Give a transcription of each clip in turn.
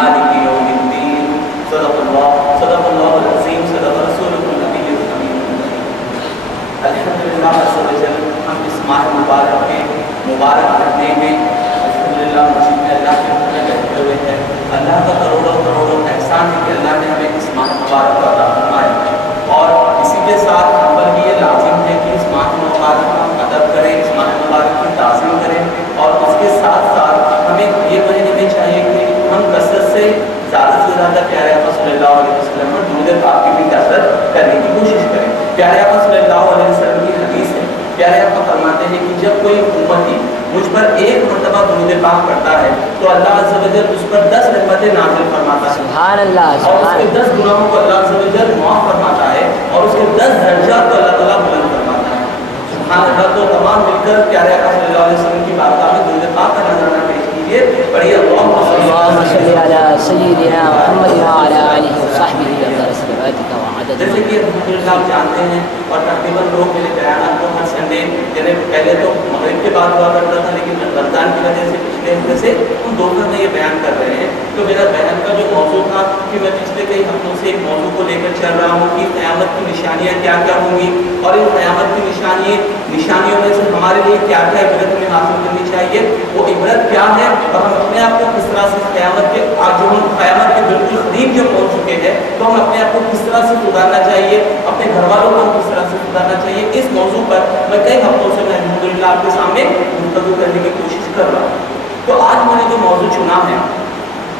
مالک یوم الدین صدق اللہ العظیم صدق رسولہ النبی الامین۔ الحمدللہ ہم اس ماہ مبارک کے مبارک مہینے میں الحمدللہ مسجد میں اللہ کے حکم میں بیٹھے ہوئے ہیں۔ اللہ کا کروڑوں احسان ہے کہ اللہ نے ہمیں اس ماہ مبارک کا عطا فرمایا، اور اسی کے ساتھ ہم پر بھی یہ لازم ہے کہ اس ماہ مبارک کا ہم ادب کریں، اس ماہ مبارک کی تعظیم کریں، اور اس کے ساتھ ساتھ ہمیں یہ کہنے بھی چاہیے کہ ہم کثرت سے زیادہ پیارے آقا صلی اللہ علیہ وسلم اور درود پاک کی بھی کثرت کرنے کی کوشش کریں۔ پیارے آقا صلی اللہ علیہ وسلم کی حدیث ہے، پیارے آقا فرماتے ہیں کہ جب کوئی امتی مجھ پر ایک مرتبہ درود پاک پڑھتا ہے تو اللہ عز و جل اس پر 10 رحمتیں نازل فرماتا ہے، سبحان اللہ، اور اس کے 10 گناہوں کو اللہ عز و جل معاف فرماتا ہے، اور اس کے 10 درجات کو اللہ تعالیٰ بلند فرماتا ہے۔ سبحان اللہ۔ تو تمام مل کر پیارے آقا صلی اللہ علیہ وسلم کی بارگاہ میں درود پاک کا نذرانہ پیش کیجیے، پڑھیے اللہم صلی علی سیدنا محمد وعلی آلہ وصحبہ عدد صلواتک وعدد۔ جیسے کہ الحمدللہ آپ جانتے ہیں، اور تقریباً لوگ میرے بیانات کو ہر سنڈے، یعنی پہلے تو مغرب کے بعد ہوا کرتا تھا، لیکن رمضان کی وجہ سے پچھلے ہفتے سے ہم دوپہر میں یہ بیان کر رہے ہیں۔ تو میرا بیان کا جو موضوع تھا کہ میں پچھلے کئی ہفتوں سے ایک موضوع کو لے کر چل رہا ہوں کہ قیامت کی نشانیاں کیا کیا ہوں گی، اور ان قیامت کی نشانیوں میں سے ہمارے لیے کیا کیا عبرت ہمیں حاصل کرنی چاہیے، وہ عبرت کیا ہے، اور ہم اپنے آپ کو کس طرح سے قیامت کے بالکل قریب جو پہنچ چکے ہیں تو ہم اپنے آپ کو کس طرح سے سدھارنا چاہیے، اپنے گھر والوں کو کس طرح سے سدھارنا چاہیے۔ اس موضوع پر میں کئی ہفتوں سے الحمدللہ آپ کے سامنے گفتگو کرنے کی کوشش کر رہا ہوں۔ تو آج میں نے جو موضوع چنا ہے،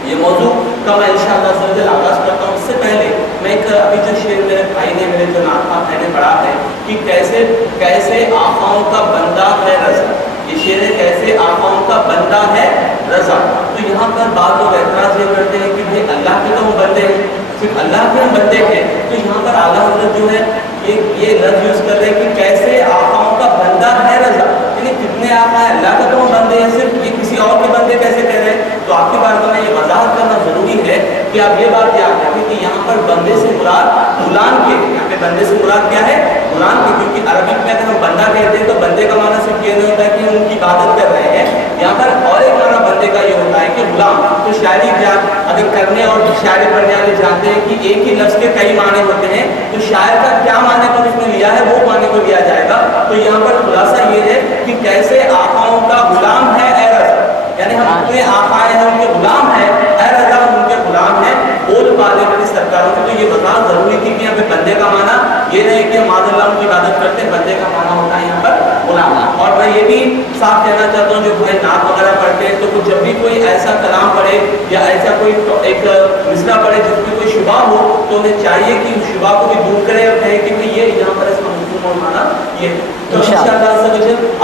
یہ موضوع کا میں انشاءاللہ سے آغاز کرتا ہوں۔ اس سے پہلے میں ایک ابھی جو شعر میرے بھائی نے، میرے جو ناطق بھائی نے پڑھا ہے کہ کیسے آقاؤں کا بندہ ہے رضا، یہ شعر ہے کیسے آقاؤں کا بندہ ہے رضا۔ تو یہاں پر بعض لوگ اعتراض یہ کرتے ہیں کہ بھائی اللہ کے تو ہم بندے ہیں، صرف اللہ کے ہم بندے ہیں، تو یہاں پر اعلیٰ حضرت جو ہے یہ لفظ یوز کر رہے ہیں کہ کیسے آقاؤں کا بندہ ہے رضا، یعنی کتنے آقا ہیں، اللہ کا تو ہم بندے ہیں، صرف یہ کسی اور کے بندے کیسے کہہ رہے ہیں۔ تو آپ کی بات میں یہ وضاحت کرنا ضروری ہے کہ آپ یہ بات یاد رکھیں کہ یہاں پر بندے سے مراد غلام کے، یہاں پہ بندے سے مراد کیا ہے، غلام کے، کیونکہ عربک میں اگر ہم بندہ کہتے ہیں تو بندے کا معنی صرف یہ نہیں ہوتا ہے کہ ہم ان کی عبادت کر رہے ہیں، یہاں پر اور ایک معنی بندے کا یہ ہوتا ہے کہ غلام۔ تو شاعری کیا اگر کرنے اور شاعری پڑھنے والے جانتے ہیں کہ ایک ہی لفظ کے کئی معنی ہوتے ہیں، تو شاعر کا کیا معنی پر اس نے لیا ہے وہ معنی کو لیا جائے گا۔ تو یہاں پر خلاصہ یہ ہے کہ کیسے آقاؤں کا غلام ہے اے رضا، یعنی ہم اپنے آقا ہیں، ہم ان کے غلام ہیں، اے رضا ہم ان کے غلام ہیں، بول پالے بڑی سرکاروں کی۔ تو یہ وضاحت ضروری تھی کہ یہاں پہ بندے کا معنی یہ نہیں کہ ہم اللہ ان کی عبادت کرتے ہیں، بندے کا معنی ہوتا ہے یہاں پر غلام۔ اور میں یہ بھی صاف کہنا چاہتا ہوں جو بھائی نعت وغیرہ پڑھتے ہیں، تو جب بھی کوئی ایسا کلام پڑھے یا ایسا کوئی ایک مصرع پڑھے جس میں کوئی شبہ ہو تو انہیں چاہیے کہ اس شبہ کو بھی دور کرے اور کہے کہ یہ یہاں پر اس کا مفہوم اور معنی یہ۔ تو انشاءاللہ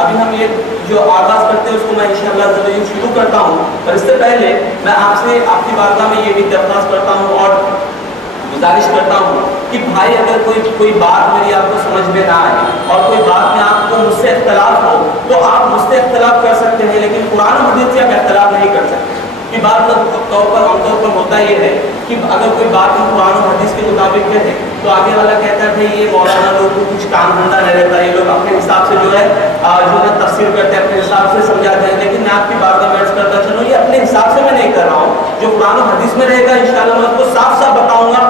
ابھی ہم یہ جو آغاز کرتے ہیں اس کو میں انشاءاللہ شروع کرتا ہوں، اور اس سے پہلے میں آپ سے آپ کی بارگاہ میں یہ بھی درخواست کرتا ہوں اور گزارش کرتا ہوں کہ بھائی اگر کوئی بات میری آپ کو سمجھ میں نہ آئے اور کوئی بات میں آپ کو مجھ سے اختلاف ہو تو آپ مجھ سے اختلاف کر سکتے ہیں، لیکن قرآن و حدیث سے آپ اختلاف نہیں کر سکتے۔ کہ بات عام طور پر ہوتا یہ ہے کہ اگر کوئی بات ہم قرآن و حدیث کے مطابق کہتے ہیں تو آگے والا کہتا ہے بھائی یہ مولانا لوگ کو کچھ کام دھندہ نہیں رہتا، یہ لوگ اپنے حساب سے جو ہے تفسیر کرتے ہیں، اپنے حساب سے سمجھاتے ہیں، لیکن میں آپ کی بارگاہ میں عرض کرتا چلوں یہ اپنے حساب سے میں نہیں کر رہا ہوں، جو قرآن و حدیث میں رہے گا انشاءاللہ میں اس کو صاف صاف بتاؤں گا،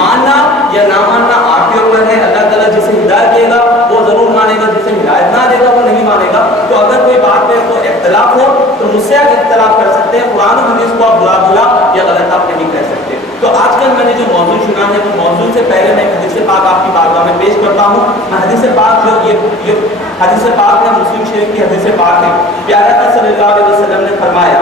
ماننا یا نہ ماننا آپ کے اوپر ہے، اللہ تعالیٰ جسے ہدایت دے گا وہ ضرور مانے گا، جسے ہدایت نہ دے گا وہ نہیں مانے گا۔ تو اگر کوئی بات پہ کوئی اختلاف ہو تو مجھ سے آپ اختلاف کر سکتے ہیں، قرآن و حدیث کو آپ بلا یا غلط آپ نہیں کہہ سکتے۔ تو آج کل میں نے جو موضوع چنا ہے وہ موضوع سے پہلے میں حدیث پاک آپ کی بارگاہ میں پیش کرتا ہوں۔ میں حدیث پاک جو یہ حدیث پاک ہے، مسلم شریف کی حدیث پاک ہے، پیارے آقا صلی اللہ علیہ وسلم نے فرمایا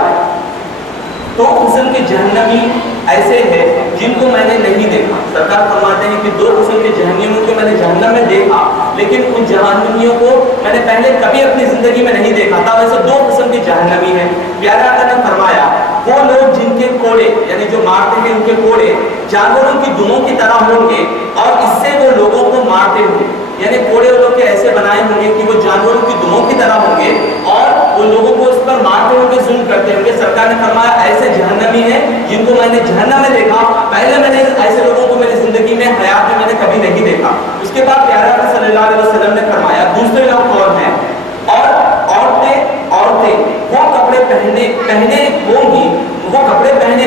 تو قسم کے جہنمی ایسے ہیں جن کو میں نے نہیں دیکھا۔ سرکار فرماتے ہیں کہ 2 قسم کے جہنمیوں کو میں نے جہنم میں دیکھا، لیکن ان جہنمیوں کو میں نے پہلے کبھی اپنی زندگی میں نہیں دیکھا تھا۔ ویسے 2 قسم کے جہنمی ہیں۔ پیارے آقا نے فرمایا وہ لوگ جن کے کوڑے یعنی جو مارتے ہیں ان کے کوڑے جانوروں کی دموں کی طرح ہوں گے اور اس سے وہ لوگوں کو مارتے ہوں گے، یعنی کوڑے لوگ کے ایسے بنائے ہوں گے کہ وہ جانوروں کی دموں کی طرح ہوں گے اور وہ لوگوں کو اس پر مارتے ہوں گے، ظلم کرتے ہوں گے۔ سرکار نے فرمایا ایسے جہنمی ہیں جن کو میں نے جہنم میں دیکھا، پہلے میں نے ایسے لوگوں کو میری زندگی میں حیات میں نے کبھی نہیں دیکھا۔ اس کے بعد پیارے آقا صلی اللہ علیہ وسلم نے فرمایا دوسرے لوگ کون ہیں، اور عورتیں وہ کپڑے پہنے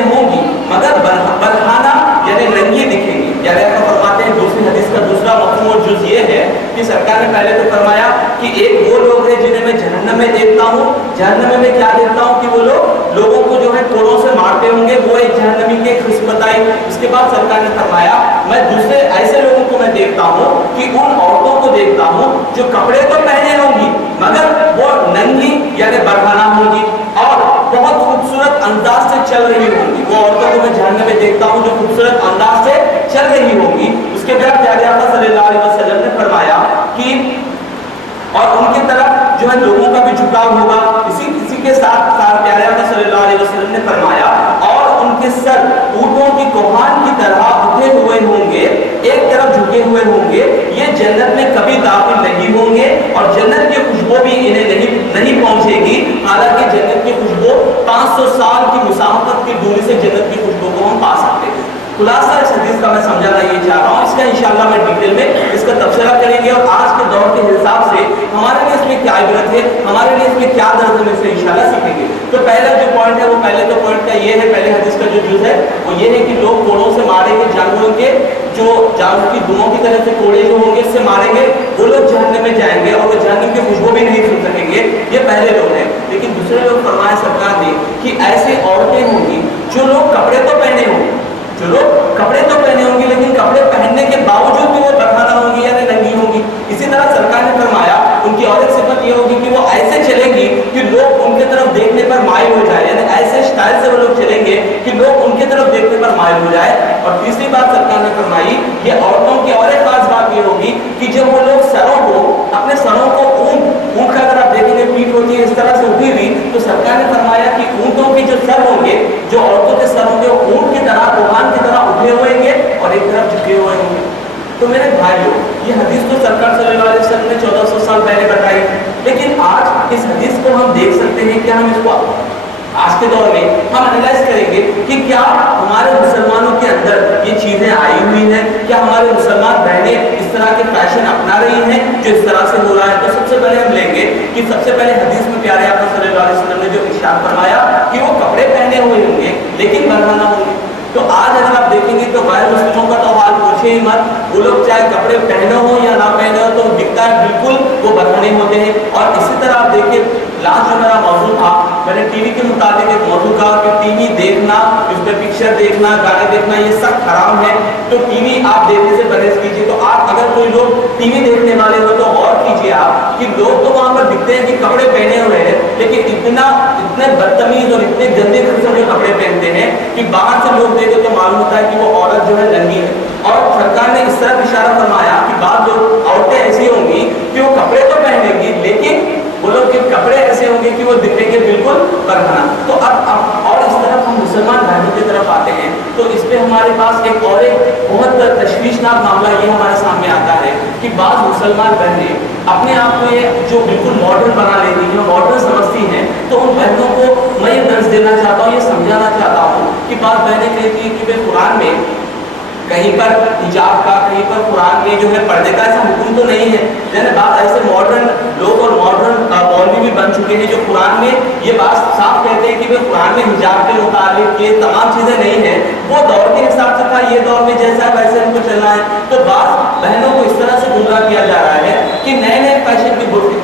ہوں گی پہلے تو فرمایا کہ ایک وہ لوگ ہیں جنہیں میں جہنم میں دیکھتا ہوں. جہنم میں میں کیا دیکھتا ہوں کہ وہ لوگ لوگوں کو جو ہے کوڑوں سے مارتے ہوں گے, وہ ایک جہنمی کی ایک قسمت بتائی. اس کے بعد سرکار نے فرمایا میں دوسرے ایسے لوگوں کو میں دیکھتا ہوں کہ ان عورتوں کو دیکھتا ہوں جو کپڑے تو پہنے ہوں گی مگر وہ ننگی یعنی برہنہ ہوں گی اور بہت خوبصورت انداز سے چل رہی ہوں گی. وہ عورتوں کو میں جہنم میں دیکھتا ہوں جو خوبصورت انداز سے چل رہی ہوں گی. اس کے بعد پیارے آقا صلی اللہ علیہ وسلم نے فرمایا کہ اور ان کی طرف جو ہے لوگوں کا بھی جھکاؤ ہوگا. اسی کے ساتھ پیارے آقا صلی اللہ علیہ وسلم نے فرمایا اور ان کے سر اونٹوں کی کوہان کی طرح اٹھے ہوئے ہوں گے, ایک طرف جھکے ہوئے ہوں گے. یہ جنت میں کبھی داخل نہیں ہوں گے اور جنت کی خوشبو بھی انہیں نہیں پہنچے گی, حالانکہ جنت کی خوشبو 500 سال کی مسافت کی دوری سے جنت کی خوشبو کو ہم پا سکتے ہیں. خلاصہ اس حدیث کا میں سمجھانا یہ چاہ رہا ہوں, اس کا انشاءاللہ میں ڈیٹیل میں اس کا تبصرہ کریں گے اور آج کے دور کے حساب سے ہمارے لیے اس میں کیا عبرت ہے, ہمارے لیے اس میں کیا درس ہے, اس سے انشاءاللہ سیکھیں گے. تو پہلا جو پوائنٹ ہے وہ پہلے تو پوائنٹ کا یہ ہے, پہلے حدیث کا جو جز ہے وہ یہ ہے کہ لوگ کوڑوں سے ماریں گے, جانوروں کے جو جانور کی دموں کی طرح سے کوڑے جو ہوں گے اس سے ماریں گے, وہ لوگ جہنم میں جائیں گے اور وہ جہنم کی خوشبو بھی نہیں سن سکیں گے. یہ پہلے لوگ ہیں. لیکن دوسرے لوگ فرمایا سرکار نے کہ ایسی عورتیں ہوں گی جو لوگ کپڑے تو پہنے ہوں گے, جو لوگ کپڑے تو پہنے ہوں گے لیکن کپڑے پہننے کے باوجود بھی وہ برہنہ ہوں گی یعنی ننگی ہوں گی. اسی طرح سرکار نے فرمایا ان کی اور ایک صفت یہ ہوگی کہ وہ ایسے چلیں گی کہ لوگ ان کی طرف دیکھنے پر مائل ہو جائے, یعنی ایسے سٹائل سے وہ لوگ چلیں گے کہ لوگ ان کی طرف دیکھنے پر مائل ہو جائے. اور تیسری بات سرکار نے فرمائی یہ عورتوں کی اور ایک خاص بات یہ ہوگی کہ جب وہ لوگ سروں کو اپنے سروں کو اونٹ کا اگر آپ دیکھیں گے پیٹھ ہوتی ہے اس طرح سے اٹھی ہوئی, تو سرکار نے فرمایا کہ اونٹوں کے جو سر ہوں گے, جو عورتوں کے سر ہوں گے, وہ اونٹ کی طرح کوہان کی طرح اٹھے ہوئے گے اور ایک طرف جھکے ہوئے ہوں گے. تو میرے بھائیوں یہ حدیث تو سرکار صلی اللہ علیہ وسلم نے 1400 سال پہلے بتائی, لیکن آج اس حدیث کو ہم دیکھ سکتے ہیں. کیا ہم اس کو آج کے دور میں ہم انالائز کریں گے کہ کیا ہمارے مسلمانوں کے اندر یہ چیزیں آئی ہوئی ہیں, کیا ہمارے مسلمان بہنیں اس طرح کے فیشن اپنا رہی ہیں جو اس طرح سے ہو رہا ہے. تو سب سے پہلے ہم لیں گے کہ سب سے پہلے حدیث میں پیارے آقا صلی اللہ علیہ وسلم نے جو ارشاد فرمایا کہ وہ کپڑے پہنے ہوئے ہوں گے لیکن برہنہ ہوں گے. تو آج اگر آپ دیکھیں گے تو غیر مسلموں کا تو حال پوچھے ہی مت, وہ لوگ چاہے کپڑے پہنے ہوں یا نہ پہنے ہوں تو دکھتا ہے بالکل وہ برہنے ہوتے ہیں. اور اسی طرح آپ دیکھیں لاسٹ جو میرا موضوع تھا, میں نے ٹی وی کے متعلق ایک موضوع کہا کہ ٹی وی دیکھنا, اس پہ پکچر دیکھنا, گانے دیکھنا یہ سخت حرام ہے. تو ٹی وی آپ دیکھنے سے پرہیز کیجیے. تو آپ اگر کوئی لوگ ٹی وی دیکھنے والے ہو تو غور کیجیے آپ کہ لوگ تو وہاں پر دکھتے ہیں کہ کپڑے پہنے ہوئے ہیں, لیکن اتنے بدتمیز اور اتنے گندے قسم کے کپڑے پہنتے ہیں کہ باہر سے لوگ دیکھے تو معلوم ہوتا ہے کہ وہ عورت جو ہے ننگی ہے. اور سرکار نے اس طرح اشارہ فرمایا کہ بعض لوگ عورتیں ایسی ہوں گی کہ وہ کپڑے تو پہنے گی لیکن وہ لوگ کے کپڑے ایسے ہوں گے کہ وہ دکھیں گے بالکل برہنہ. تو اب اور اس طرف ہم مسلمان بہنوں کی طرف آتے ہیں تو اس پہ ہمارے پاس ایک اور ایک بہت تشویشناک معاملہ یہ ہمارے سامنے آتا ہے کہ بعض مسلمان بہنیں اپنے آپ کو یہ جو بالکل ماڈرن بنا لیتی ہیں, ماڈرن سمجھتی ہیں. تو ان بہنوں کو میں یہ درس دینا چاہتا ہوں, یہ سمجھانا چاہتا ہوں کہ بعض بہنیں کہتی ہیں کہ قرآن میں کہیں پر حجاب کا, کہیں پر قرآن میں جو ہے پردے کا ایسا حکم تو نہیں ہے. یعنی بات ایسے ماڈرن لوگ اور ماڈرن مولوی بھی بن چکے ہیں جو قرآن میں یہ بات صاف کہتے ہیں کہ قرآن میں حجاب کے متعلق یہ تمام چیزیں نہیں ہیں, وہ دور کے حساب سے تھا, یہ دور میں جیسا ہے ویسے ہم کو چلنا ہے. تو بعض بہنوں کو اس طرح سے گمراہ کیا جا رہا ہے کہ نئے فیشن کی برقعے.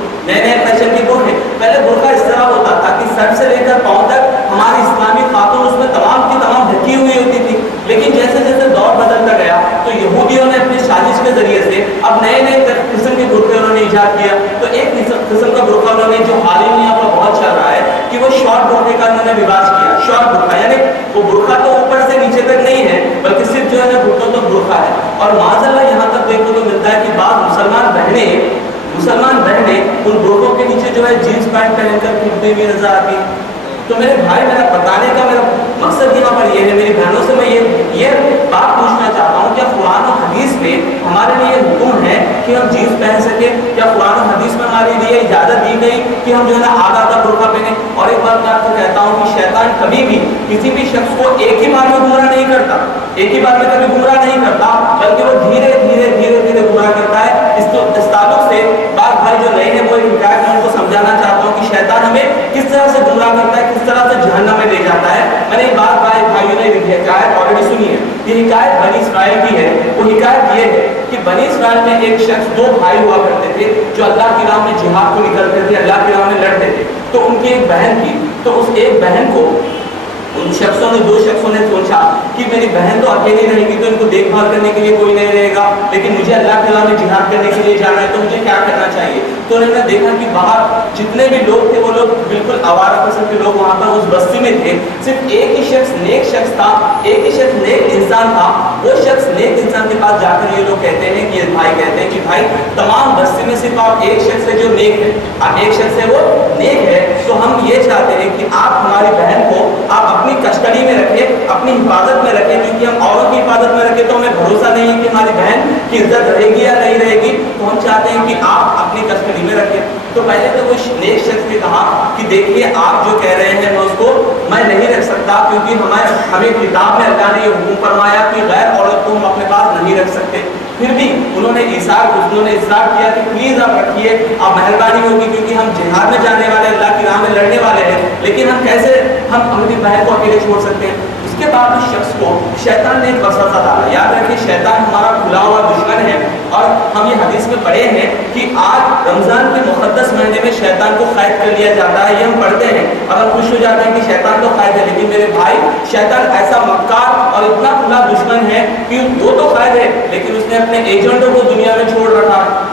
پہلے برقع اس طرح ہوتا تھا کہ سر سے لے کر پاؤں تک ہماری اسلامی خاتون اس میں تمام کی تمام ڈھکی ہوئی ہوتی تھی. لیکن جیسے جیسے دور بدلتا گیا تو یہودیوں نے اپنی سازش کے ذریعے سے اب نئے قسم کے برقعے انہوں نے ایجاد کیا. تو ایک قسم کا برقع انہوں نے جو حال ہی میں یہاں پر بہت چل رہا ہے کہ وہ شارٹ برقعے کا انہوں نے رواج کیا. شارٹ برقع یعنی وہ برقع تو اوپر سے نیچے تک نہیں ہے بلکہ صرف جو ہے نا گھٹنوں تک برقع ہے. اور معاذاللہ یہاں تک دیکھنے کو ملتا ہے کہ بعض مسلمان بہنیں ان برقعوں کے نیچے جو ہے جینس پینٹ پہن کر گھومتے ہوئے نظر آتی. تو میرے بھائی میرا بتانے کا میرا مقصد یہاں پر یہ ہے, میری بہنوں سے میں یہ بات پوچھنا چاہتا ہوں, کیا قرآن و حدیث میں ہمارے لیے یہ حکم ہے کہ ہم جینس پہن سکیں؟ کیا قرآن و حدیث میں ہمارے لیے اجازت دی گئی کہ ہم جو ہے نا آدھا برقع پہنیں؟ اور ایک بات میں آپ کو کہتا ہوں کہ شیطان کبھی بھی کسی بھی شخص کو ایک ہی بار میں گمراہ نہیں کرتا, ایک ہی بار میں کبھی گمراہ نہیں کرتا, بلکہ وہ دھیرے دھیرے گمراہ کرتا ہے. اس تعلق سے بعض بھائی جو نئے ہیں وہ حکایت میں ان کو سمجھانا چاہتا ہوں کہ شیطان ہمیں کس طرح سے گمراہ کرتا ہے, کس طرح سے جہنم میں لے جاتا ہے. میں نے بات بھائیوں نے حکایت آلریڈی سنی ہے. یہ حکایت بنی اسرائیل کی ہے. وہ حکایت یہ ہے کہ بنی اسرائیل میں ایک شخص, دو بھائی ہوا کرتے تھے جو اللہ کی راہ میں جہاد کو نکلتے تھے, اللہ کی راہ میں لڑتے تھے. تو ان کی ایک بہن تھی, تو اس ایک بہن کو ان شخصوں نے, دو شخصوں نے سوچا کہ میری بہن تو اکیلی رہے گی تو ان کو دیکھ بھال کرنے کے لیے کوئی نہیں رہے گا, لیکن مجھے اللہ کی راہ میں جہاد کرنے کے لیے جانا ہے, تو مجھے کیا کرنا چاہیے. تو انہوں نے دیکھا کہ باہر جتنے بھی لوگ تھے وہ لوگ بالکل آوارہ قسم کے لوگ وہاں پر اس بستی میں تھے. صرف ایک ہی شخص نیک شخص تھا, ایک ہی شخص نیک انسان تھا. وہ شخص نیک انسان کے پاس جا کر یہ لوگ کہتے ہیں کہ بھائی کہتے ہیں کہ بھائی تمام بستی میں صرف آپ ایک شخص ہے جو نیک ہے, آپ ایک شخص ہے وہ نیک ہے, تو ہم یہ چاہتے ہیں کہ آپ ہماری بہن کو آپ اپنی کسٹڈی میں رکھیں, اپنی حفاظت میں رکھیں, کیونکہ ہم اوروں کی حفاظت میں رکھیں تو ہمیں بھروسہ نہیں ہے کہ ہماری بہن کی عزت رہے گی یا نہیں رہے گی, تو ہم چاہتے ہیں کہ آپ اپنی کسٹڈی میں رکھیں. تو پہلے تو وہ نیک شخص نے کہا کہ دیکھیے آپ جو کہہ رہے ہیں میں نہیں رکھ سکتا, کیونکہ ہمیں کتاب میں اللہ نے یہ حکم فرمایا کہ غیر عورت کو ہم اپنے پاس نہیں رکھ سکتے. پھر بھی انہوں نے اصرار کیا کہ پلیز آپ رکھیے, آپ مہربانی ہوگی, کیونکہ ہم جہاد میں جانے والے, اللہ کی راہ میں لڑنے والے ہیں, لیکن ہم کیسے ہم اپنی بہن کو اکیلے چھوڑ سکتے ہیں. اس کے بعد اس شخص کو شیطان نے ایک وسوسہ ڈالا. یاد رکھیے شیطان ہمارا کھلا ہوا دشمن ہے, اور ہم یہ حدیث میں پڑھے ہیں کہ آج رمضان کے مقدس مہینے میں شیطان کو قید کر لیا جاتا ہے. یہ ہم پڑھتے ہیں اور ہم خوش ہو جاتے ہیں کہ شیطان تو قید ہے, لیکن میرے بھائی شیطان ایسا مکار اور اتنا کھلا دشمن ہے کہ وہ تو قید ہے, لیکن اس نے اپنے ایجنٹوں کو دنیا میں چھوڑ رکھا ہے.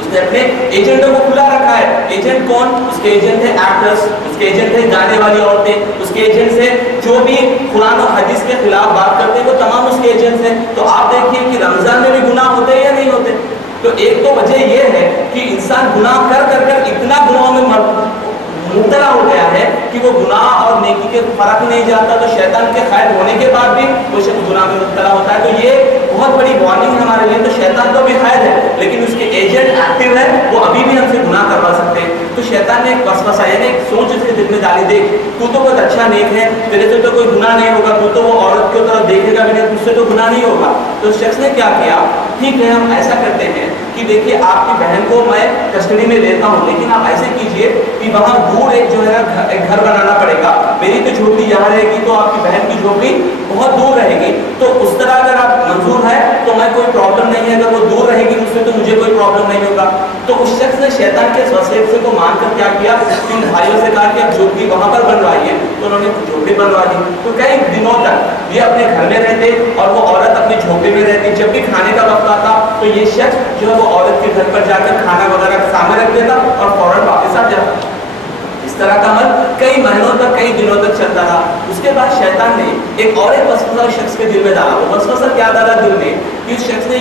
اس نے اپنے ایجنٹوں کو کھلا رکھا ہے. ایجنٹ کون؟ اس کے ایجنٹ ہے ایکٹرز, اس کے ایجنٹ ہے گانے والی عورتیں, اس کے ایجنٹس ہیں جو بھی قرآن و حدیث کے خلاف بات کرتے ہیں, وہ تمام اس کے ایجنٹس ہیں. تو آپ دیکھیے کہ رمضان میں بھی گناہ ہوتے ہیں یا نہیں ہوتے. تو ایک تو وجہ یہ ہے کہ انسان گناہ کر کر کر اتنا گناہوں میں مبتلا ہو گیا ہے کہ وہ گناہ اور نیکی کے فرق ہی نہیں جانتا. تو شیطان کے قید ہونے کے بعد بھی وہ شخص گناہ میں مبتلا ہوتا ہے. تو یہ بہت بڑی وارننگ ہے ہمارے لیے. تو شیطان تو بھی قید ہے, لیکن اس کے ایجنٹ ایکٹیو ہے, وہ ابھی بھی ہم سے گناہ کروا سکتے ہیں. تو شیطان نے ایک وسوسہ یعنی ایک سوچ اس کے دل میں ڈالی, دیکھ تو بہت اچھا نیک ہے, تیرے سے تو کوئی گناہ نہیں ہوگا, تو وہ عورت کی طرف دیکھے گا بھی نہیں, تجھ سے تو گناہ نہیں ہوگا. تو اس شخص نے کیا کیا, ٹھیک ہے ہم ایسا کرتے ہیں کہ دیکھیے آپ کی بہن کو میں کسٹڈی میں لیتا ہوں, لیکن آپ ایسے کیجئے کہ وہاں دور ایک جو ہے نا ایک گھر بنانا پڑے گا. میری تو جھوپڑی یہاں رہے گی, تو آپ کی بہن کی جھوپڑی بہت دور رہے گی. تو اس طرح اگر آپ منظور ہے تو میں کوئی پرابلم نہیں ہے, اگر وہ دور رہے گی مجھ سے تو مجھے کوئی پرابلم نہیں ہوگا. تو اس شخص نے شیطان کے وسوسے کو مان کر کیا کیا, ان بھائیوں سے کہا کہ اب جھوپڑی وہاں پر بنوائیے. تو انہوں نے جھوپڑی بنوا دی. تو کئی دنوں تک یہ اپنے گھر میں رہتے اور وہ عورت اپنی جھوپڑی میں رہتی. جب بھی کھانے کا وقت آتا تو یہ شخص جو ہے وہ عورت کے گھر پر جا کر کھانا وغیرہ سامنے رکھ دیتا اور فوراً واپس آ جاتا. اس طرح کا عمل کئی مہینوں تک, کئی دنوں تک چلتا رہا. اس کے بعد شیطان نے ایک اور ایک وسوسہ شخص کے دل میں ڈالا. وہ وسوسہ کیا ڈالا دل میں کہ اس شخص نے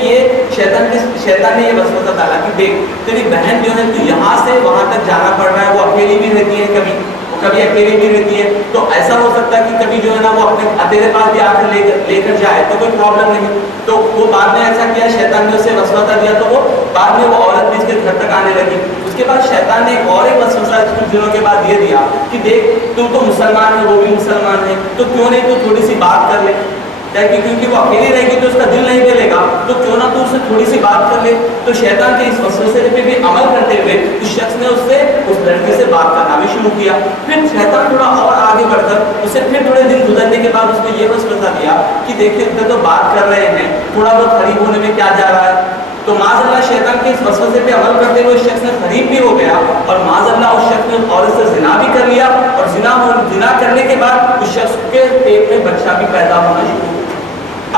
شیطان نے یہ وسوسہ ڈالا کہ دیکھ تیری بہن جو ہے تو یہاں سے وہاں تک جانا پڑ رہا ہے, وہ اکیلی بھی رہتی ہے, کبھی اکیلی بھی رہتی ہے, تو ایسا ہو سکتا ہے کہ کبھی جو ہے نا وہ اپنے تیرے پاس بھی آ کر لے کر جائے تو کوئی پرابلم نہیں. تو وہ بعد میں ایسا کیا, شیطان نے اسے وسوسہ دیا, تو وہ بعد میں وہ عورت بھی اس کے گھر تک آنے لگی. اس کے بعد شیطان نے ایک اور ایک وسوسہ کچھ دنوں کے بعد یہ دیا کہ دیکھ تو مسلمان ہے, وہ بھی مسلمان ہے, تو کیوں نہیں تو تھوڑی سی بات کر لے, کیونکہ وہ اکیلی رہے گی تو اس کا دل نہیں ملے گا, تو کیوں نہ تو اس سے تھوڑی سی بات کر لے. تو شیطان کے اس وسوسے پہ بھی عمل کرتے ہوئے اس شخص نے اس لڑکی سے بات کرنا بھی شروع کیا. پھر شیطان تھوڑا اور آگے بڑھ کر اسے پھر تھوڑے دن گزرنے کے بعد اس نے یہ وسوسہ دیا کہ دیکھیے اتنے تو بات کر رہے ہیں, تھوڑا بہت قریب ہونے میں کیا جا رہا ہے. تو معاذ اللہ شیطان کے اس وسوسے پہ عمل کرتے ہوئے اس شخص نے قریب بھی ہو گیا, اور معاذ اللہ اس شخص نے اس عورت سے زنا بھی کر لیا, اور زنا کرنے کے بعد اس شخص کے پیٹ میں بچہ بھی پیدا ہونا شروع ہوا.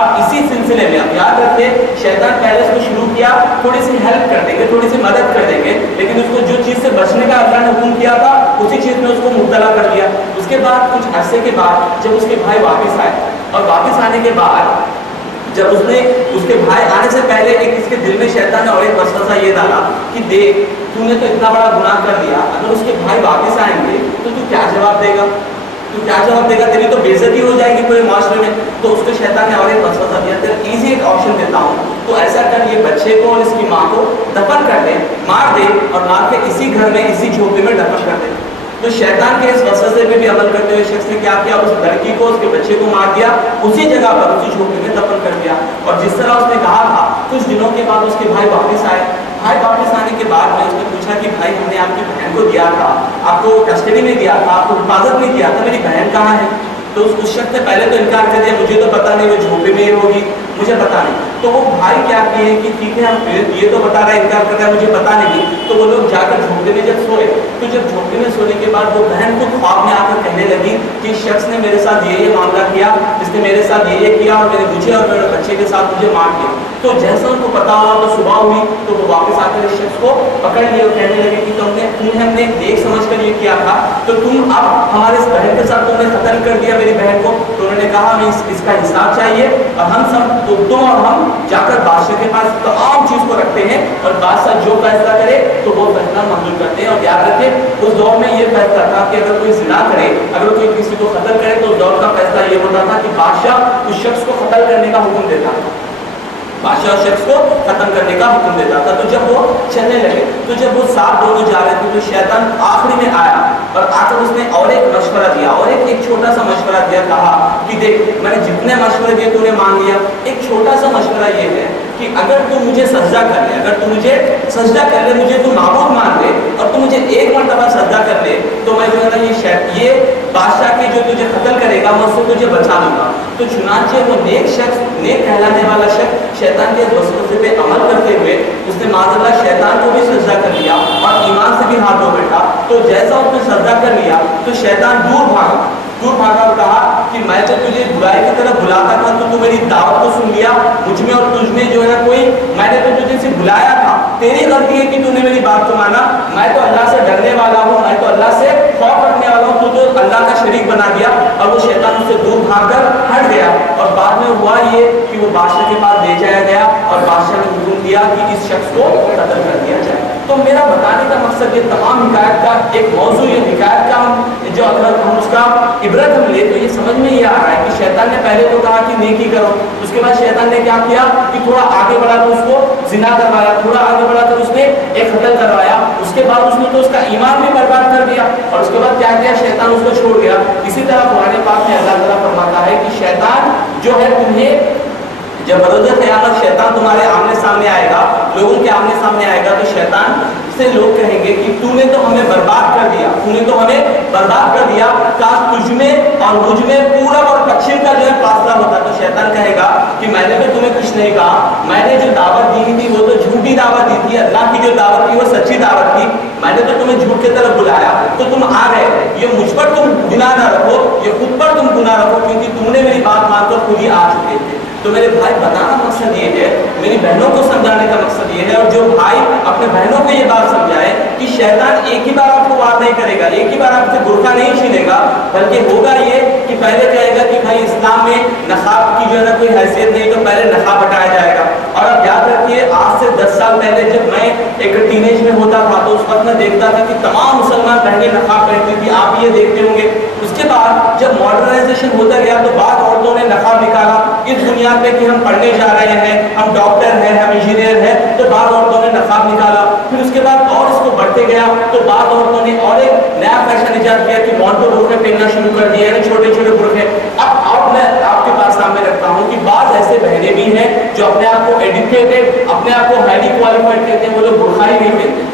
اب اسی سلسلے میں آپ یاد رکھیں شیطان پہلے اس کو شروع کیا تھوڑی سی ہیلپ کر دیں گے, تھوڑی سی مدد کر دیں گے, لیکن اس کو جو چیز سے بچنے کا اللہ نے حکم کیا تھا اسی چیز میں اس کو مبتلا کر دیا. اس کے بعد کچھ عرصے کے بعد جب اس کے بھائی واپس آئے, اور واپس آنے کے بعد جب اس کے بھائی آنے سے پہلے ایک اس کے دل میں شیطان نے اور ایک وسوسہ یہ ڈالا کہ دیکھ تو نے تو اتنا بڑا گناہ کر دیا, اگر اس کے بھائی واپس آئیں گے تو کیا جواب دے گا, تیری تو بے عزتی ہو جائے گی پورے معاشرے میں. تو اس کو شیطان نے اور ایک وسوسہ دیا, تیرا ایزی ایک آپشن دیتا ہوں, تو ایسا کر یہ بچے کو اور اس کی ماں کو دفن کر دے, مار دے, اور مار کے اسی گھر میں اسی جھوپڑی میں دفن کر دے. تو شیطان کے اس وسوسے پہ بھی عمل کرتے ہوئے شخص نے کیا کیا, اس لڑکی کو اس کے بچے کو مار دیا, اسی جگہ پر اسی جھوپڑی میں دفن کر دیا. اور جس طرح اس نے کہا تھا کچھ دنوں کے بعد اس کے بھائی واپس آئے. بھائی واپس آنے کے بعد میں اس نے پوچھا کہ بھائی ہم نے آپ کی بہن کو دیا تھا, آپ کو کسٹڈی میں دیا تھا, آپ کو حفاظت میں دیا تھا, میری بہن کہاں ہے. تو اس شخص نے پہلے تو انکار کر دیا, مجھے تو پتا نہیں, وہ جھوپڑی میں ہوگی, مجھے پتا نہیں. تو وہ بھائی کیا کیے کہ ٹھیک ہے ہم یہ تو بتا رہا ہے, انکار کر رہا ہے, مجھے پتا نہیں. تو وہ لوگ جا کر جھوپڑی میں جب سوئے, تو جب جھوپڑی میں سونے کے بعد وہ بہن کو خواب میں آ کر کہنے لگی کہ اس شخص نے میرے ساتھ یہ معاملہ کیا, جس نے میرے ساتھ یہ کیا, اور مجھے اور میرے بچے کے ساتھ مجھے مار دیا. تو جیسا ان کو پتا ہوا تو صبح ہوئی تو وہ واپس آ کر اس شخص کو پکڑ لیے اور کہنے لگے کہ ہم نے دیکھ سمجھ کر یہ کیا تھا, تو تم اب ہمارے اس بہن کے ساتھ تم نے قتل کر دیا میری بہن کو. تو انہوں نے کہا ہمیں اس کا حساب چاہیے, اور ہم سب تم اور ہم جا کر بادشاہ کے پاس تمام چیز کو رکھتے ہیں, اور بادشاہ جو فیصلہ کرے تو وہ فیصلہ منظور کرتے ہیں. اور یاد رکھیں اس دور میں یہ فیصلہ تھا کہ اگر کوئی زنا کرے, اگر کوئی کسی کو قتل کرے, تو اس دور کا فیصلہ یہ ہوتا تھا کہ بادشاہ اس شخص کو قتل کرنے کا حکم دیتا تھا, بادشاہ شخص کو ختم کرنے کا حکم دیتا تھا. تو جب وہ چلنے لگے, تو جب وہ ساتھ دونوں جا رہے تھے, تو شیطان آخری میں آیا اور آ کر اس نے اور ایک مشورہ دیا, اور ایک چھوٹا سا مشورہ دیا. کہا کہ دیکھ میں نے جتنے مشورے دیے تو نے مان لیا, ایک چھوٹا سا مشورہ یہ ہے کہ اگر تو مجھے سجدہ کر لے, اگر تو مجھے سجدہ کر لے, مجھے تو معبود مان لے, اور تو مجھے ایک مرتبہ سجدہ کر لے, تو میں جو ہے نا یہ بادشاہ کے جو تجھے قتل کرے گا میں اس سے تجھے بچا لوں گا. تو چنانچہ وہ نیک شخص, نیک کہلانے والا شخص شیطان کے وسوسے پہ عمل کرتے ہوئے اس نے معاذ اللہ شیطان کو بھی سجدہ کر لیا اور ایمان سے بھی ہاتھ دھو بیٹھا. تو جیسا اس نے سجدہ کر لیا تو شیطان دور بھاگا اور کہا کہ میں تو تجھے برائی کی طرف بلاتا تھا, تو میری دعوت کو سن لیا, مجھ میں اور تجھ میں جو ہے کوئی, میں نے تو تجھے سے بلایا تھا, تیری غلطی ہے کہ تو نے میری بات کو مانا. میں تو اللہ سے ڈرنے والا ہوں, میں تو اللہ سے خوف رکھنے والا ہوں, تو اللہ کا شریک بنا دیا. اور وہ شیطان اس سے دور بھاگ کر ہٹ گیا. اور بعد میں ہوا یہ کہ وہ بادشاہ کے پاس لے جایا گیا, اور بادشاہ نے حکم دیا کہ اس شخص کو قتل کر دیا جائے. تو میرا بتانے کا مقصد یہ تمام حکایت کا ایک موضوع, یہ حکایت کا جو اگر ہم اس کا عبرت ہم لے تو یہ سمجھ میں یہ آ رہا ہے کہ شیطان نے پہلے تو کہا کہ نیکی کرو, اس کے بعد شیطان نے کیا کیا کہ تھوڑا آگے بڑھا تو اس کو زنا کروایا, تھوڑا آگے بڑھا تو اس نے ایک قتل کروایا, اس کے بعد اس نے تو اس کا ایمان بھی برباد کر دیا, اور اس کے بعد کیا کیا شیطان اس کو چھوڑ گیا. اسی طرح قرآن پاک میں اللہ تعالیٰ فرماتا ہے کہ شیطان جو ہے تمہیں جب بروز قیامت شیطان تمہارے آمنے سامنے آئے گا, لوگوں کے آمنے سامنے آئے گا, تو شیطان سے لوگ کہیں گے کہ تو نے تو ہمیں برباد کر دیا, تو نے تو ہمیں برباد کر دیا, کاش تجھ میں اور مجھ میں پورب اور پچھم کا جو ہے فاصلہ ہوتا. تو شیطان کہے گا کہ میں نے تو تمہیں کچھ نہیں کہا, میں نے جو دعوت دی تھی وہ تو جھوٹی دعوت دی تھی, اللہ کی جو دعوت تھی وہ سچی دعوت تھی, میں نے تو تمہیں جھوٹ کی طرف بلایا تو تم آ گئے. یہ مجھ پر تم گناہ نہ رکھو, یہ خود پر تم گناہ رکھو, کیونکہ تم نے میری بات مان کر خود ہی آ چکے تھے. تو میرے بھائی بتانا مقصد یہ ہے, میری بہنوں کو سمجھانے کا مقصد یہ ہے, اور جو بھائی اپنے بہنوں کو یہ بات سمجھائے کہ شیطان ایک ہی بار آپ کو وار نہیں کرے گا, ایک ہی بار آپ سے برقع نہیں چھینے گا, بلکہ ہوگا یہ کہ پہلے کہے گا کہ بھائی اسلام میں نقاب کی جو ہے نا کوئی حیثیت نہیں, تو پہلے نقاب ہٹایا جائے گا. اور اب یاد رکھیے آج سے 10 سال پہلے جب میں ایک ٹینیج میں ہوتا تھا تو اس وقت میں دیکھتا تھا کہ تمام مسلمان بہنیں نقاب پہنتی تھی, آپ یہ دیکھتے ہوں گے. اس کے بعد جب ماڈرنائزیشن ہوتا گیا تو بعض عورتوں نے نقاب نکالا اس دنیا پہ کہ ہم پڑھنے جا رہے ہیں, ہم ڈاکٹر ہیں, ہم انجینئر ہیں, تو بعض عورتوں نے نقاب نکالا. پھر اس کے بعد اور اس کو بڑھتے گیا تو بعض عورتوں نے اور ایک نیا فیشن ایجاد کیا کہ مونٹو برقعے پہننا شروع کر دیے, یعنی چھوٹے چھوٹے برقعے. اب میں آپ کے پاس سامنے رکھتا ہوں کہ بعض ایسے بہنیں بھی ہیں جو اپنے آپ کو ایڈوکیٹڈ, اپنے آپ کو ہائیلی کوالیفائڈ کہتے ہیں, وہ لوگ برقع ہی نہیں پہنتے,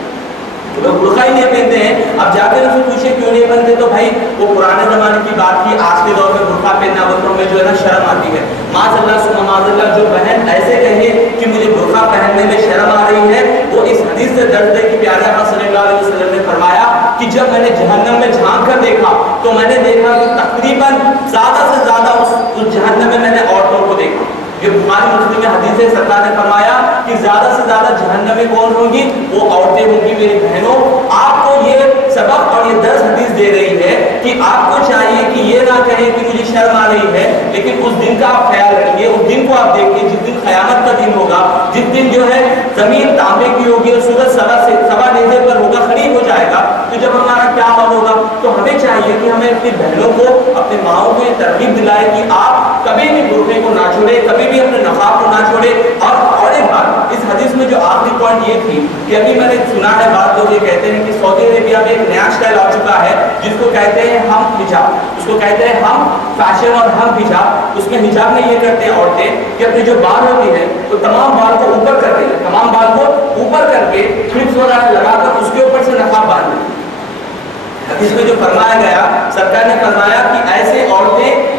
لوگ برقع ہی نہیں پہنتے ہیں. اب جا کر اسے پوچھے کیوں نہیں پہنتے, تو بھائی وہ پرانے زمانے کی بات تھی, آج کے دور میں برقع پہننا بندوں میں جو ہے نا شرم آتی ہے. معاذ اللہ سما معاذ اللہ, جو بہن ایسے کہے کہ مجھے برقع پہننے میں شرم آ رہی ہے, وہ اس حدیث سے درد ہے کہ پیارے آقا صلی اللہ علیہ وسلم نے فرمایا کہ جب میں نے جہنم میں جھانک کر دیکھا تو میں نے دیکھا کہ تقریباً زیادہ سے زیادہ اس جہنم میں نے عورتوں کو دیکھا. یہ بخاری مسلم میں حدیث ہے, سرکار نے فرمایا کہ زیادہ سے زیادہ جہنم میں کون ہوں گی, وہ عورتیں ہوں گی. میری بہنوں, آپ کو یہ سبق اور یہ درس حدیث دے رہی ہے کہ آپ کو چاہیے کہ یہ نہ کہیں کہ مجھے شرم آ رہی ہے, لیکن اس دن کا آپ خیال رکھیے, اس دن کو آپ دیکھیے جس دن قیامت کا دن ہوگا, جس دن جو ہے زمین تانبے کی ہوگی اور سورج سوا نیزے پر ہوگا, قریب ہو جائے گا. تو جب ہمارا کیا حال ہوگا, تو ہمیں چاہیے کہ ہمیں اپنی بہنوں کو, اپنے ماؤں کو یہ ترغیب دلائے کہ آپ کبھی بھی برقعے کو نہ چھوڑے, کبھی بھی اپنے نقاب کو نہ چھوڑے. اور ایک بات اس حدیث میں جو آخری پوائنٹ یہ تھی کہ ابھی میں نے سنا ہے بعض لوگ یہ کہتے ہیں کہ سعودی عربیہ میں ایک نیا اسٹائل آ چکا ہے جس کو کہتے ہیں ہم حجاب, اس کو کہتے ہیں ہم فیشن اور ہم حجاب. اس میں حجاب میں یہ کرتے ہیں عورتیں کہ اپنے جو بال ہوتی ہیں تو تمام بال کو اوپر کر دیں, تمام بال کو اوپر کر کے کلپس وغیرہ لگا کر اس کے اوپر سے نقاب باندھ دیں. حدیث میں جو فرمایا گیا, سرکار نے فرمایا کہ ایسے عورتیں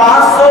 500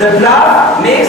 The draft makes,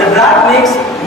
The draft makes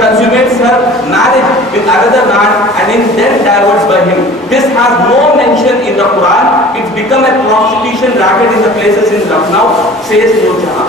consummates her marriage with another man and is then divorced by him. This has no mention in the Quran. It's become a prostitution racket in the places in Lucknow, says Nurjahan.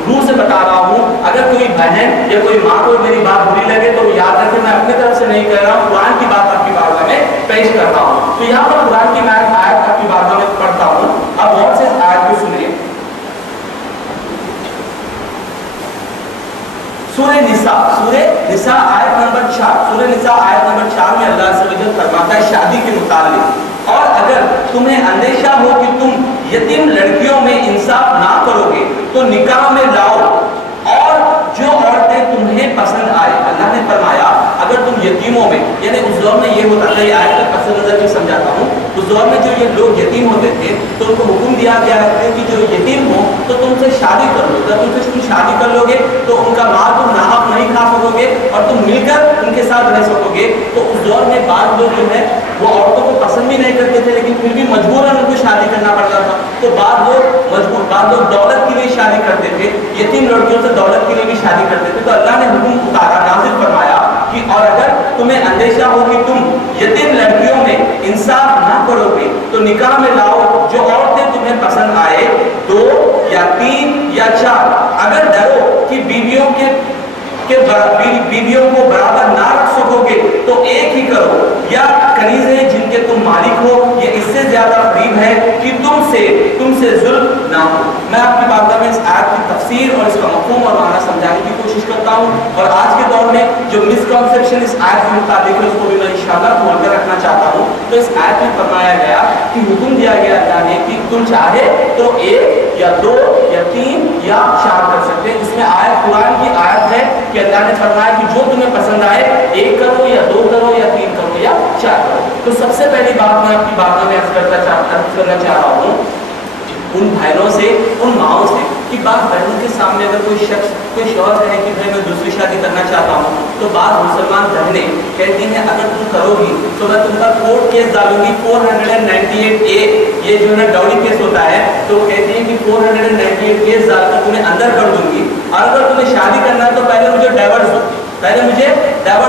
روح سے بتا رہا ہوں. اگر کوئی بہن یا کوئی ماں کو میری بات بری لگے تو یاد رکھیں میں اپنی طرف سے نہیں کہہ رہا ہوں, قرآن کی بات آپ کی بارگاہ میں پیش کرتا ہوں. تو یہاں پر قرآن کی میں آیت آپ کی بارگاہ میں پڑھتا ہوں. اب غور سے آیت کو سنیے. سورہ نساء آیت نمبر 4. سورہ نساء آیت نمبر 4 میں اللہ عز و جل فرماتا ہے شادی کے متعلق, اور اگر تمہیں اندیشہ ہو کہ تم یتیم لڑکیوں میں انصاف نہ کرو گے تو نکاح میں لاؤ اور جو عورتیں تمہیں پسند آئے. اللہ نے فرمایا اگر تم یتیموں میں, یعنی اس دور میں یہ ہوتا تھا, یہ آیت کا پس نظر بھی سمجھاتا ہوں, اس دور میں جو یہ لوگ یتیم ہوتے تھے تو ان کو حکم دیا گیا ہے کہ جو یتیم ہو تو تم سے شادی کر لو. جب تم سے شادی کر لو گے تو ان کا مال تم ناحق نہیں کھا سکو گے اور تم مل کر ان کے ساتھ رہ سکو گے. تو اس دور میں بعض لوگ جو ہے وہ عورتوں کو پسند بھی نہیں کرتے تھے لیکن پھر بھی مجبوراً ان کو شادی کرنا پڑتا تھا. تو بعض لوگ دولت کے لیے شادی کرتے تھے, یتیم لڑکیوں سے دولت کے لیے بھی شادی کرتے تھے. تو اللہ نے حکم اتارا, نازل فرمایا کہ اور اگر تمہیں اندیشہ ہو کہ تم یتیم لڑکیوں میں انصاف نہ کرو گے تو نکاح میں لاؤ جو عورتیں تمہیں پسند آئے, 2 یا 3 یا 4. اگر ڈرو کہ بیویوں کو برابر نہ رکھ سکو گے تو ایک ہی کرو, یا کنیزیں جن کے تم مالک ہو, یہ اس سے زیادہ قریب ہے کہ تم سے ظلم نہ ہو. میں آپ کی بات میں اس آیت کی تفسیر اور اس کا مفہوم اور معنی سمجھانے کی کوشش کرتا ہوں, اور آج کے دور میں جو مسکنسیپشن اس آیت کے مطابق ہے اس کو بھی میں انشاءاللہ کھول کر رکھنا چاہتا ہوں. تو اس آیت میں فرمایا گیا کہ حکم دیا گیا اللہ نے کہ تم چاہے تو 1 یا 2 یا 3 یا 4 کر سکتے ہیں. اس میں آیت قرآن کی آیت ہے کہ اللہ نے فرمایا کہ جو تمہیں پسند آئے 1 کرو یا 2 کرو یا 3 کرو یا 4 کرو. تو سب سے پہلی بات میں آپ کی بات میں عرض کرنا چاہ رہا ہوں ان بھائیوں سے, ان ماؤں سے, کہ بعض بہنوں کے سامنے اگر کوئی شوہر کہے کہ بھائی میں دوسری شادی کرنا چاہتا ہوں تو بعض مسلمان بہنیں کہتی ہیں اگر تم کرو گی تو میں تم پر کورٹ کیس ڈالوں گی 498A, یہ جو ہے ڈاؤری کیس ہوتا ہے, تو کہتی ہیں کہ 498 کیس ڈال کر تمہیں اندر کر دوں گی, اور اگر تمہیں شادی کرنا ہے تو پہلے مجھے ڈائیورس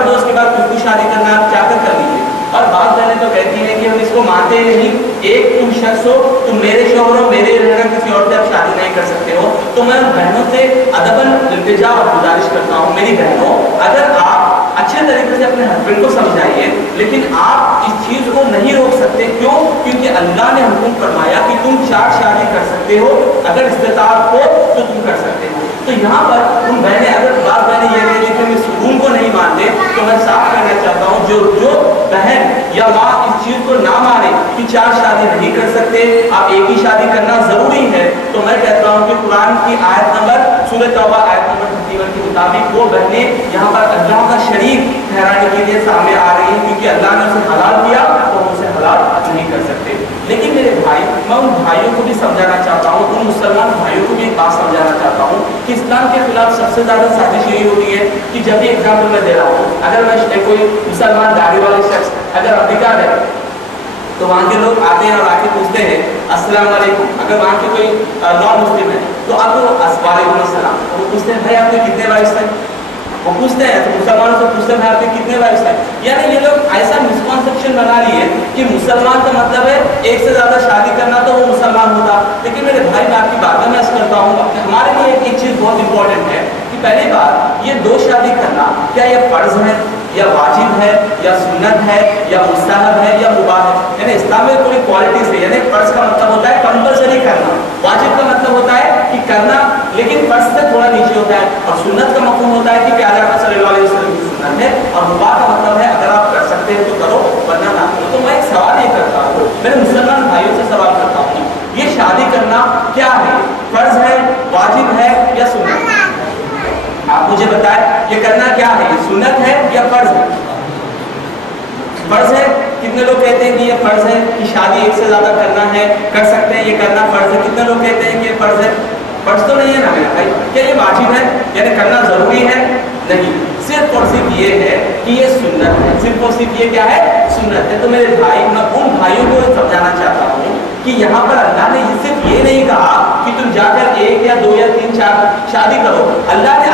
دو, اس کے بعد کچھ بھی شادی کرنا آپ چاہ کر لیجیے. اور بات بہنیں تو کہتی ہیں کہ ہم اس کو مانتے نہیں, ایک تم شخص ہو, تم میرے شوہر ہو, میرے رہنا کسی اور سے آپ شادی نہیں کر سکتے ہو. تو میں بہنوں سے ادباً التجا اور گزارش کرتا ہوں, میری بہنوں اگر آپ اچھے طریقے سے اپنے ہسبینڈ کو سمجھائیے, لیکن آپ اس چیز کو نہیں روک سکتے. کیوں؟ کیونکہ اللہ نے حکم فرمایا کہ تم 4 شادی کر سکتے ہو, اگر استطاعت ہو تو تم کر سکتے ہو. تو یہاں پر ان بہنیں, اگر بعض بہنیں یہ کہتی ہیں کہ ہم اس حکم کو نہیں مانتے, تو میں صاف کہنا چاہتا ہوں جو بہن یا ماں اس چیز کو نہ مانے کہ 4 شادی نہیں کر سکتے, آپ ایک ہی شادی کرنا ضروری ہے, تو میں کہتا ہوں کہ قرآن کی آیت نمبر سورہ توبہ آیت نمبر 51 کے مطابق وہ بہنیں یہاں پر اللہ کا شریک ٹھہرانے کے لیے سامنے آ رہی ہیں, کیونکہ اللہ نے اسے حلال کیا تو ہم اسے حلال نہیں کر سکتے. لیکن میرے بھائی, میں ان بھائیوں کو بھی سمجھانا چاہتا ہوں, ان مسلمان بھائیوں کو بھی ایک بات سمجھانا چاہتا ہوں کہ اسلام کے خلاف سب سے زیادہ سازش یہی ہوتی ہے کہ جب بھی ایگزامپل میں دے رہا ہوں, اگر میں کوئی مسلمان داڑھی والے شخص اگر افریقہ ہے تو وہاں کے لوگ آتے ہیں اور آ کے پوچھتے ہیں السلام علیکم. اگر وہاں کے کوئی نان مسلم ہے تو آپ کو وعلیکم السلام, وہ پوچھتے ہیں بھائی آپ کے کتنے وائفس ہیں, وہ پوچھتے ہیں تو مسلمانوں سے پوچھتے ہیں آپ کے کتنے وائفس ہیں. یعنی یہ لوگ ایسا مسکنسیپشن بنا لیے کہ مسلمان کا مطلب ہے ایک سے زیادہ شادی کرنا تو وہ مسلمان ہوتا. لیکن میرے بھائی میں آپ کی بات میں عرض کرتا ہوں ہمارے لیے ایک چیز بہت امپورٹنٹ ہے کہ پہلی بات یہ 2 شادی کرنا کیا یہ فرض ہے یا واجب ہے یا سنت ہے یا مستحب ہے یا مباح ہے. یعنی اسلام میں کوئی کوالٹیز ہے, یعنی فرض کا مطلب ہوتا ہے کمپلسری کرنا, واجب کا مطلب ہوتا ہے کہ کرنا لیکن فرض سے تھوڑا نیچے ہوتا ہے, اور سنت کا مفہوم ہوتا ہے کہ پیارے آقا صلی اللہ علیہ وسلم کی سنت ہے, اور مباح کا مطلب ہے اگر آپ کر سکتے ہیں تو کرو ورنہ نہ کرو. تو میں ایک سوال یہ کرتا ہوں, میرے مسلمان بھائیوں سے سوال کرتا ہوں, یہ شادی کرنا کیا ہے, فرض ہے, واجب ہے یا سنت ہے؟ آپ مجھے بتائیں یہ کرنا کیا ہے, یہ سنت ہے یا فرض ہے؟ فرض ہے. کتنے لوگ کہتے ہیں کہ یہ فرض ہے کہ شادی ایک سے زیادہ کرنا ہے, کر سکتے ہیں, یہ کرنا فرض ہے. کتنے لوگ کہتے ہیں کہ یہ فرض ہے؟ فرض تو نہیں ہے نا میرے بھائی. کیا یہ واجب ہے یعنی کرنا ضروری ہے؟ نہیں, صرف اور صرف یہ ہے کہ یہ سنت ہے, صرف اور صرف یہ کیا ہے, سنت ہے. تو میرے بھائی میں ان بھائیوں کو سمجھانا چاہتا ہوں کہ یہاں پر اللہ نے صرف یہ نہیں کہا کہ تم جا کر 1 یا 2 یا 3 4 شادی کرو. اللہ نے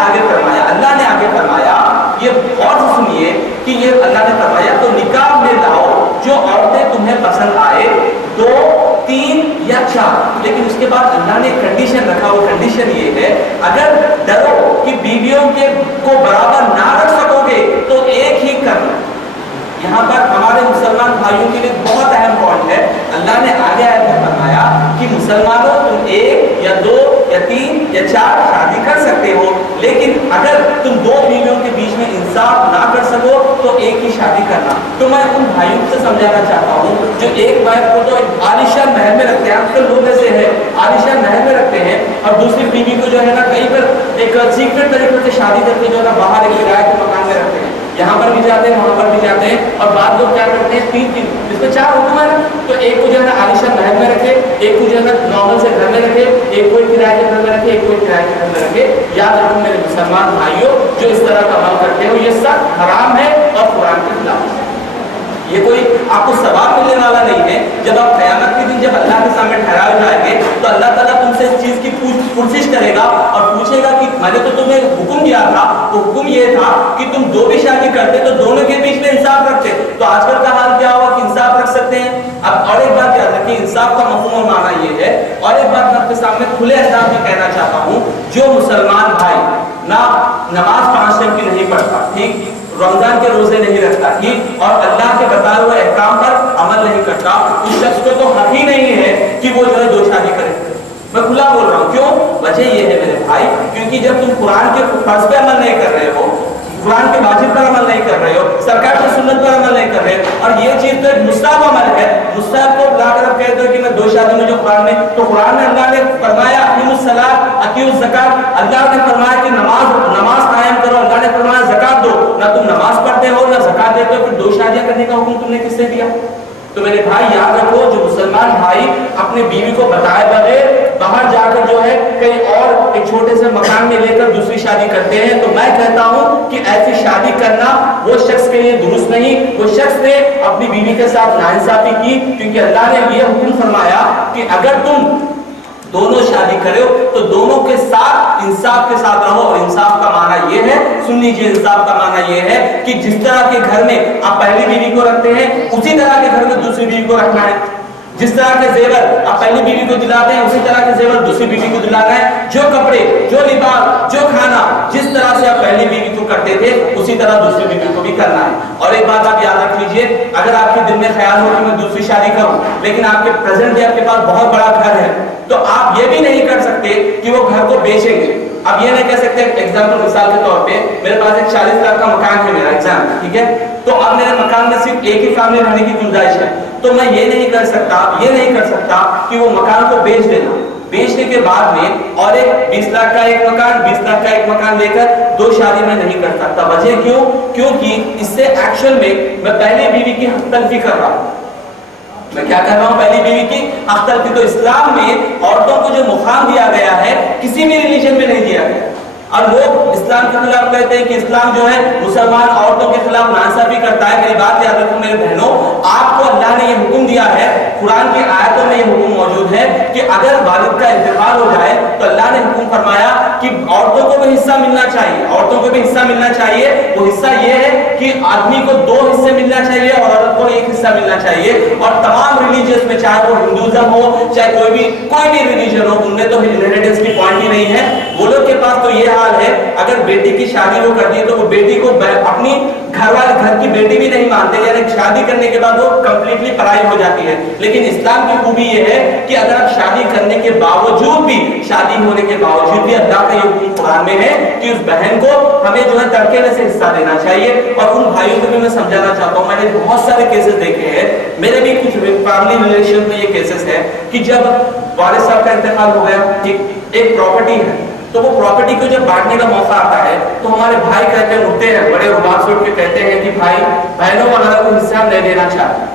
آگے فرمایا یہ غور سے سنیے کہ یہ اللہ نے فرمایا تو نکاح میں لاؤ جو عورتیں تمہیں پسند آئے, 2 3 یا 4, لیکن اس کے بعد اللہ نے کنڈیشن رکھا. وہ کنڈیشن یہ ہے اگر ڈرو کہ بیویوں کو برابر نہ رکھ سکو گے تو ایک ہی کرنا. یہاں پر ہمارے مسلمان بھائیوں کے لیے بہت اہم پوائنٹ ہے. اللہ نے آگے آیت میں فرمایا کہ مسلمانوں تم 1 یا 2 یا 3 یا 4 شادی کر سکتے ہو, لیکن اگر تم 2 بیویوں کے بیچ میں انصاف نہ کر سکو تو ایک ہی شادی کرنا. تو میں ان بھائیوں سے سمجھانا چاہتا ہوں جو ایک وائف کو تو عالیشان محل میں رکھتے ہیں, اکثر لوگ ایسے ہیں عالیشان محل میں رکھتے ہیں, اور دوسری بیوی کو جو ہے نا کہیں پر ایک سیکرٹ طریقے سے شادی کر کے جو ہے نا باہر ایک کرایے کے مکان میں رکھتے ہیں. یہاں پر بھی جاتے ہیں, وہاں پر بھی جاتے ہیں, اور بعض لوگ کیا کرتے ہیں 3 اس میں 4 حکم ہے نا, تو ایک کو جو ہے نا عالیشان محل میں رکھے, ایک کو جو ہے نا نارمل سے گھر میں رکھے, ایک کو کرایے کے گھر میں رکھے, ایک کو کرایے کے گھر میں رکھے. یاد رکھو میرے مسلمان بھائیوں, جو اس طرح کا عمل کرتے ہو یہ سب حرام ہے اور قرآن کے خلاف ہے. یہ کوئی آپ کو ثواب ملنے والا نہیں ہے. جب آپ قیامت کے دن جب اللہ کے سامنے ٹھہرائے جائیں گے تو اللہ تعالیٰ تم سے اس چیز کی پرسش کرے گا اور پوچھے گا کہ میں نے تو تمہیں حکم دیا تھا, وہ حکم یہ تھا کہ تم 2 بھی شادی کرتے تو دونوں کے بیچ میں انصاف رکھتے. تو آج کل کا حال کیا ہوا کہ انصاف رکھ سکتے ہیں. اب اور ایک بات یاد رکھیں, انصاف کا مفہوم اور معنی یہ ہے. اور ایک بات میں آپ کے سامنے کھلے انداز میں کہنا چاہتا ہوں, جو مسلمان بھائی نہ نماز 5 ٹائم کی نہیں پڑھتا, ٹھیک, رمضان کے روزے نہیں رکھتا, ٹھیک, اور اللہ کے بتائے ہوئے احکام پر عمل نہیں کرتا, اس شخص کو تو حق ہی نہیں ہے کہ وہ جو ہے 2 شادی کرے. میں کھلا بول رہا ہوں. کیوں؟ وجہ یہ ہے میرے بھائی, کیونکہ جب تم قرآن کے فرض پہ عمل نہیں کر رہے ہو, قرآن کے واجب پر عمل نہیں کر رہے ہو, سرکار کی سنت پر عمل نہیں کر رہے, اور یہ چیز تو ایک مستحب عمل ہے. مستحب کو لا کر آپ کہتے ہو کہ میں 2 شادی میں جو قرآن میں, تو قرآن میں اللہ نے فرمایا اقیموا الصلاۃ اتیوا الزکات, اللہ نے فرمایا کہ نماز قائم کرو, اللہ نے فرمایا زکات دو. نہ تم نماز پڑھتے ہو نہ زکات دیتے ہو, پھر 2 شادیاں کرنے کا حکم تم نے کس نے دیا؟ تو میرے بھائی یاد رکھو, جو مسلمان بھائی اپنے بیوی کو بتائے بغیر باہر جا کر جو ہے کہیں اور ایک چھوٹے سے مکان میں لے کر دوسری شادی کرتے ہیں, تو میں کہتا ہوں کہ ایسی شادی کرنا وہ شخص کے لیے درست نہیں. وہ شخص نے اپنی بیوی کے ساتھ ناانصافی کی, کیونکہ اللہ نے یہ حکم فرمایا کہ اگر تم دونوں شادی کرے ہو تو دونوں کے ساتھ انصاف کے ساتھ رہو. اور انصاف کا معنی یہ ہے, سن لیجیے, انصاف کا معنی یہ ہے کہ جس طرح کے گھر میں آپ پہلی بیوی کو رکھتے ہیں اسی طرح کے گھر میں دوسری بیوی کو رکھنا ہے. جس طرح کے زیور آپ پہلی بیوی کو دلاتے ہیں اسی طرح کے زیور دوسری بیوی کو دلانا ہے. جو کپڑے, جو لباس, جو کھانا جس طرح سے آپ پہلی بیوی کو کرتے تھے اسی طرح دوسری بیوی کو بھی کرنا ہے. اور ایک بات آپ یاد رکھ لیجئے, اگر آپ کے دل میں خیال ہو کہ میں دوسری شادی کروں, لیکن آپ کے پریزنٹ ڈے آپ کے پاس بہت بڑا گھر ہے, تو آپ یہ بھی نہیں کر سکتے کہ وہ گھر کو بیچیں گے. آپ یہ نہیں کہہ سکتے, ایگزامپل مثال کے طور پہ میرے پاس ایک 40 لاکھ کا مکان ہے میرا ایگزامپل, ٹھیک ہے, تو اب میرے مکان میں صرف ایک ہی فیملی رہنے کی گنجائش ہے, تو میں یہ نہیں کر سکتا کہ وہ مکان کو بیچ دینا. بیچنے کے بعد میں اور ایک 20 لاکھ کا ایک مکان 20 لاکھ کا ایک مکان لے کر 2 شادی میں نہیں کر سکتا. وجہ کیوں؟ کیونکہ اس سے ایکچوئل میں پہلی بیوی کی حق تلفی کر رہا ہوں. میں کیا کر رہا ہوں؟ پہلی بیوی کی حق تلفی. تو اسلام میں عورتوں کو جو مقام دیا گیا ہے کسی بھی ریلیجن میں نہیں دیا گیا. اور لوگ اسلام کے خلاف کہتے ہیں کہ اسلام جو ہے مسلمان عورتوں کے خلاف ناانصافی کرتا ہے. میری بات یاد رکھو میرے بہنوں, آپ کو اللہ نے یہ حکم دیا ہے, قرآن کی آیتوں میں یہ حکم موجود ہے کہ اگر والد کا انتقال ہو جائے تو اللہ نے حکم فرمایا کہ عورتوں کو بھی حصہ ملنا چاہیے, عورتوں کو بھی حصہ ملنا چاہیے. وہ حصہ یہ ہے کہ آدمی کو 2 حصے ملنا چاہیے اور عورت کو 1 حصہ ملنا چاہیے. اور تمام ریلیجنس میں, چاہے وہ ہندوازم ہو چاہے کوئی بھی ریلیجن ہو, ان میں تو انہیریٹنس کی پوائنٹ ہی نہیں ہے. وہ لوگ کے پاس تو یہ حال ہے, اگر بیٹی کی شادی وہ کرتی ہے تو وہ بیٹی کو اپنی گھر کی بیٹی بھی نہیں مانتے, یعنی شادی کرنے کے بعد وہ کمپلیٹلی پرائی ہو جاتی ہے. لیکن اسلام کی خوبی یہ ہے کہ اگر آپ شادی کرنے کے باوجود بھی, شادی ہونے کے باوجود بھی اللہ کا یہ حکم قرآن میں ہے کہ اس بہن کو ہمیں جو ہے ترکے میں سے حصہ دینا چاہیے. اور ان بھائیوں کو بھی میں سمجھانا چاہتا ہوں, میں نے بہت سارے کیسز دیکھے ہیں, میرے بھی کچھ فیملی ریلیشن میں یہ کیسز ہے کہ جب والد صاحب کا انتقال ہو گیا, ایک پراپرٹی ہے, تو وہ پراپرٹی کو جب بانٹنے کا موقع آتا ہے تو ہمارے بھائی کہتے ہیں, اٹھتے ہیں بڑے رباط سے اٹھ کے کہتے ہیں کہ بھائی بہنوں والا کو حصہ نہیں دینا چاہتے.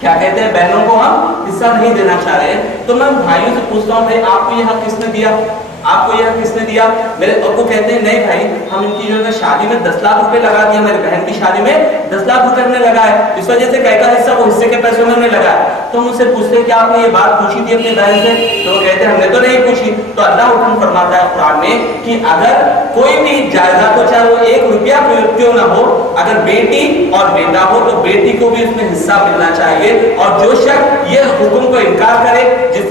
کیا کہتے ہیں؟ بہنوں کو ہم حصہ نہیں دینا چاہ رہے. تو میں بھائیوں سے پوچھتا ہوں, بھائی آپ کو یہ حق کس نے دیا, آپ کو یہ حق کس نے دیا؟ میرے ابو کہتے ہیں نہیں بھائی, ہم ان کی جو ہے شادی میں 10 لاکھ روپے لگا دیا, میری بہن کی شادی میں 10 لاکھ روپے ہم نے لگائے, اس وجہ سے کئی کا حصہ وہ حصے کے پیسوں میں لگایا. تو ہم ان سے پوچھتے ہیں کہ آپ نے یہ بات پوچھی تھی اپنی بہن سے؟ تو وہ کہتے ہیں ہم نے تو نہیں پوچھی. تو اللہ حکم فرماتا ہے قرآن میں کہ اگر کوئی بھی جائیداد ہو, چاہے وہ 1 روپیہ کیوں نہ ہو, اگر بیٹی اور بیٹا ہو تو بیٹی کو بھی اس میں حصہ ملنا چاہیے. اور جو شخص یہ حکم کو انکار کرے, جس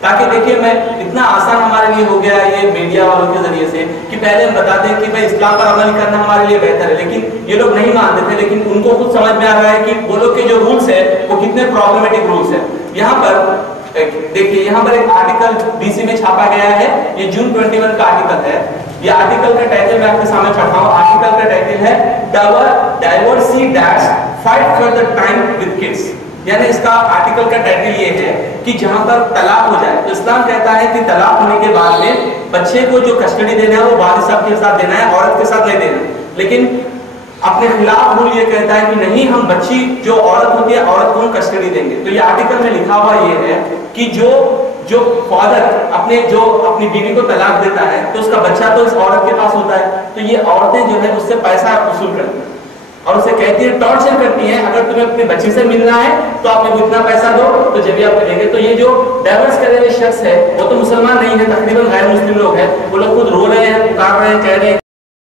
تاکہ دیکھیے میں اتنا آسان ہمارے لیے ہو گیا یہ میڈیا والوں کے ذریعے سے کہ پہلے ہم بتاتے ہیں کہ بھائی اسلام پر عمل کرنا ہمارے لیے بہتر ہے، لیکن یہ لوگ نہیں مانتے تھے، لیکن ان کو خود سمجھ میں آ رہا ہے کہ وہ لوگ کے جو رولس ہے وہ کتنے پرابلمٹک رولس ہیں۔ یہاں پر دیکھیے یہاں پر ایک آرٹیکل DC میں چھاپا گیا ہے، یہ جون 21 کا آرٹیکل ہے۔ یہ آرٹیکل کا ٹائٹل میں آپ کے سامنے پڑھتا ہوں۔ آرٹیکل کا ٹائٹل ہے divorcee dash fight for the time with kids, یعنی اس کا آرٹیکل کا ٹائٹل یہ ہے کہ جہاں پر طلاق ہو جائے تو اسلام کہتا ہے کہ طلاق ہونے کے بعد میں بچے کو جو کسٹڈی دینا ہے وہ والد صاحب کے ساتھ دینا ہے، عورت کے ساتھ نہیں دینا، لیکن اپنے خلاف رول یہ کہتا ہے کہ نہیں، ہم بچی جو عورت ہوتی ہے عورت کو ہم کسٹڈی دیں گے۔ تو یہ آرٹیکل میں لکھا ہوا یہ ہے کہ جو فادر اپنی بیوی کو طلاق دیتا ہے تو اس کا بچہ تو اس عورت کے پاس ہوتا ہے، تو یہ عورتیں جو ہے اس سے پیسہ وصول کرتی ہیں اور اسے کہتی ہے، ٹارچر کرتی ہیں، اگر تمہیں اپنے بچے سے ملنا ہے تو آپ نے اتنا پیسہ دو تو جب آپ ملیں گے۔ تو یہ جو ڈائیورس کرے ہوئے شخص ہے وہ تو مسلمان نہیں ہے، تقریباً غیر مسلم لوگ ہیں، وہ لوگ خود رو رہے ہیں، پکار رہے ہیں، کہہ رہے ہیں